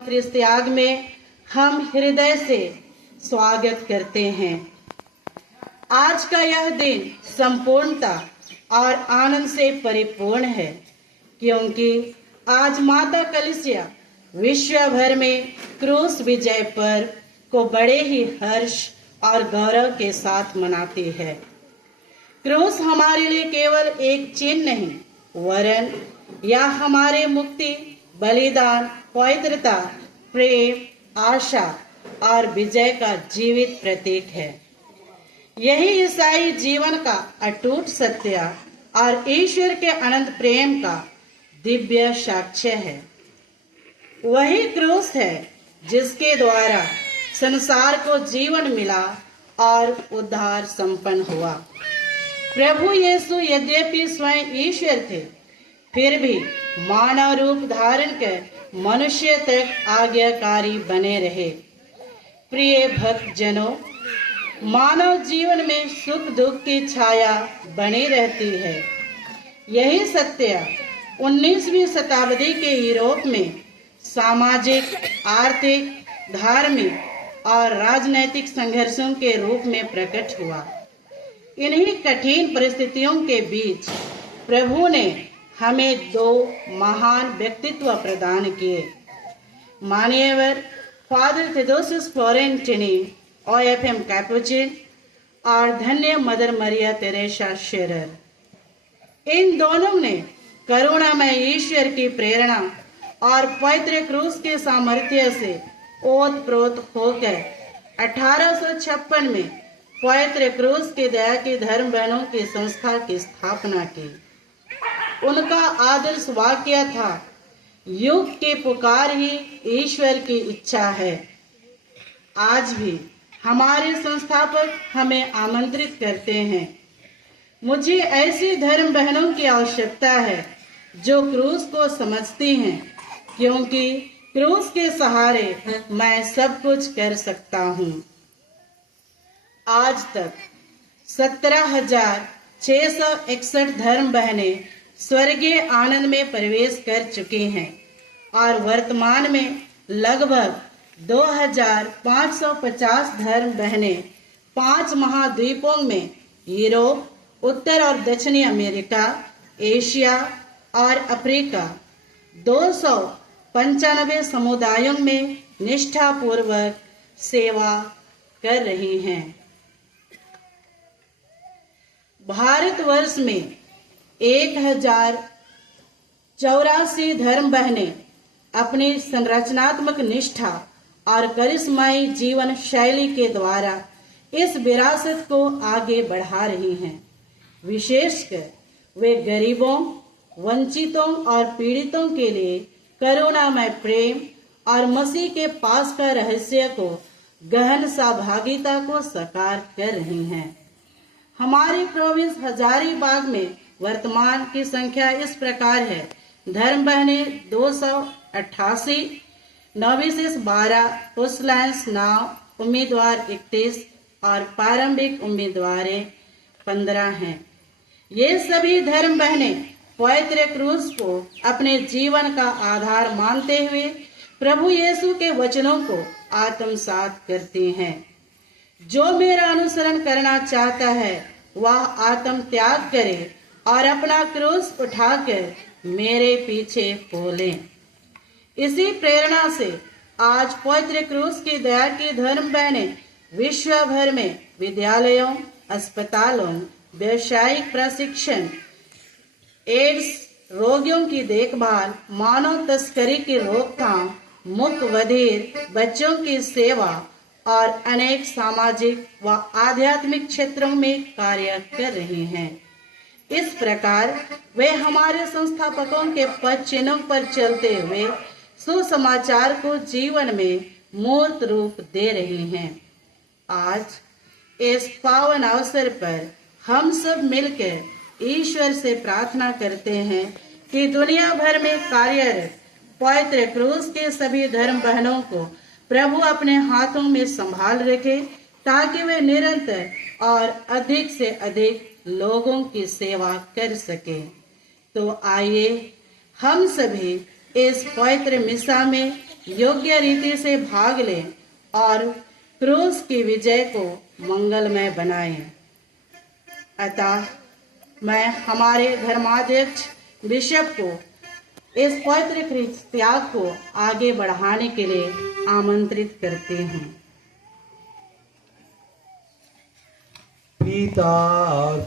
इस त्याग में हम हृदय से स्वागत करते हैं। आज का यह दिन संपूर्णता और आनंद से परिपूर्ण है, क्योंकि आज माता कलीसिया विश्व भर में क्रूस विजय पर्व को बड़े ही हर्ष और गौरव के साथ मनाती है। क्रूस हमारे लिए केवल एक चिन्ह नहीं, वरन यह हमारे मुक्ति, बलिदान, पवित्रता, प्रेम, आशा और विजय का जीवित प्रतीक है। यही ईसाई जीवन का अटूट सत्य और ईश्वर के अनंत प्रेम का दिव्य साक्ष्य है। वही क्रूस है जिसके द्वारा संसार को जीवन मिला और उद्धार संपन्न हुआ। प्रभु यीशु यद्यपि स्वयं ईश्वर थे, फिर भी मानव रूप धारण कर मनुष्य तक आज्ञाकारी बने रहे। प्रिय भक्त जनों, मानव जीवन में सुख दुख की छाया बनी रहती है। यही सत्य 19वीं शताब्दी के यूरोप में सामाजिक, आर्थिक, धार्मिक और राजनैतिक संघर्षों के रूप में प्रकट हुआ। इन्हीं कठिन परिस्थितियों के बीच प्रभु ने हमें दो महान व्यक्तित्व प्रदान किए। मान्यवर फादर थेओडोसियस फ्लोरेंटिनी OFM कैपुचिन और धन्य मदर मरिया तेरेसा शेरर। इन दोनों ने करुणामय ईश्वर की प्रेरणा और पवित्र क्रूस के सामर्थ्य से ओतप्रोत होकर 1856 में पवित्र क्रूस की दया की धर्म बहनों की संस्था की स्थापना की। उनका आदर्श वाक्य था, युग की पुकार ही ईश्वर की इच्छा है। आज भी हमारे संस्थापक हमें आमंत्रित करते हैं, मुझे ऐसी धर्म बहनों की आवश्यकता है जो क्रूस को समझती हैं, क्योंकि क्रूस के सहारे मैं सब कुछ कर सकता हूँ। आज तक 17,661 धर्म बहनें स्वर्गीय आनंद में प्रवेश कर चुकी हैं और वर्तमान में लगभग 2,550 धर्म बहनें 5 महाद्वीपों में यूरोप, उत्तर और दक्षिणी अमेरिका, एशिया और अफ्रीका 295 समुदायों में निष्ठापूर्वक सेवा कर रही हैं। भारतवर्ष में 1084 धर्म बहनें अपनी संरचनात्मक निष्ठा और करिश्माई जीवन शैली के द्वारा इस विरासत को आगे बढ़ा रही हैं। विशेषकर वे गरीबों, वंचितों और पीड़ितों के लिए करुणामय प्रेम और मसीह के पास का रहस्य को गहन सहभागिता को साकार कर रही हैं। हमारी प्रोविंस हजारीबाग में वर्तमान की संख्या इस प्रकार है: धर्म बहनें 288, नोविसेस 12, पुसलैंस 9, उम्मीदवार 31 और प्रारंभिक उम्मीदवारें 15 हैं। ये सभी धर्म बहनें पवित्र क्रूस को अपने जीवन का आधार मानते हुए प्रभु यीशु के वचनों को आत्मसात करती हैं। जो मेरा अनुसरण करना चाहता है वह आत्म त्याग करे और अपना क्रूस उठाकर मेरे पीछे बोले। इसी प्रेरणा से आज पवित्र क्रूस की दया की धर्म बहनें विश्व भर में विद्यालयों, अस्पतालों, व्यवसायिक प्रशिक्षण, एड्स रोगियों की देखभाल, मानव तस्करी की रोकथाम, मूक बधिर बच्चों की सेवा और अनेक सामाजिक व आध्यात्मिक क्षेत्रों में कार्य कर रही हैं। इस प्रकार वे हमारे संस्थापकों के पद चिन्हों पर चलते हुए सुसमाचार को जीवन में मूर्त रूप दे रही हैं। आज इस पावन अवसर पर हम सब मिलकर ईश्वर से प्रार्थना करते हैं कि दुनिया भर में कार्यरत पवित्र क्रूस के सभी धर्म बहनों को प्रभु अपने हाथों में संभाल रखे, ताकि वे निरंतर और अधिक से अधिक लोगों की सेवा कर सके। तो आइए हम सभी इस पवित्र मिसा में योग्य रीति से भाग लें और क्रूस की विजय को मंगलमय बनाएं। अतः मैं हमारे धर्माध्यक्ष बिशप को इस पवित्र ख्रिस्त त्याग को आगे बढ़ाने के लिए आमंत्रित करती हूँ। पिता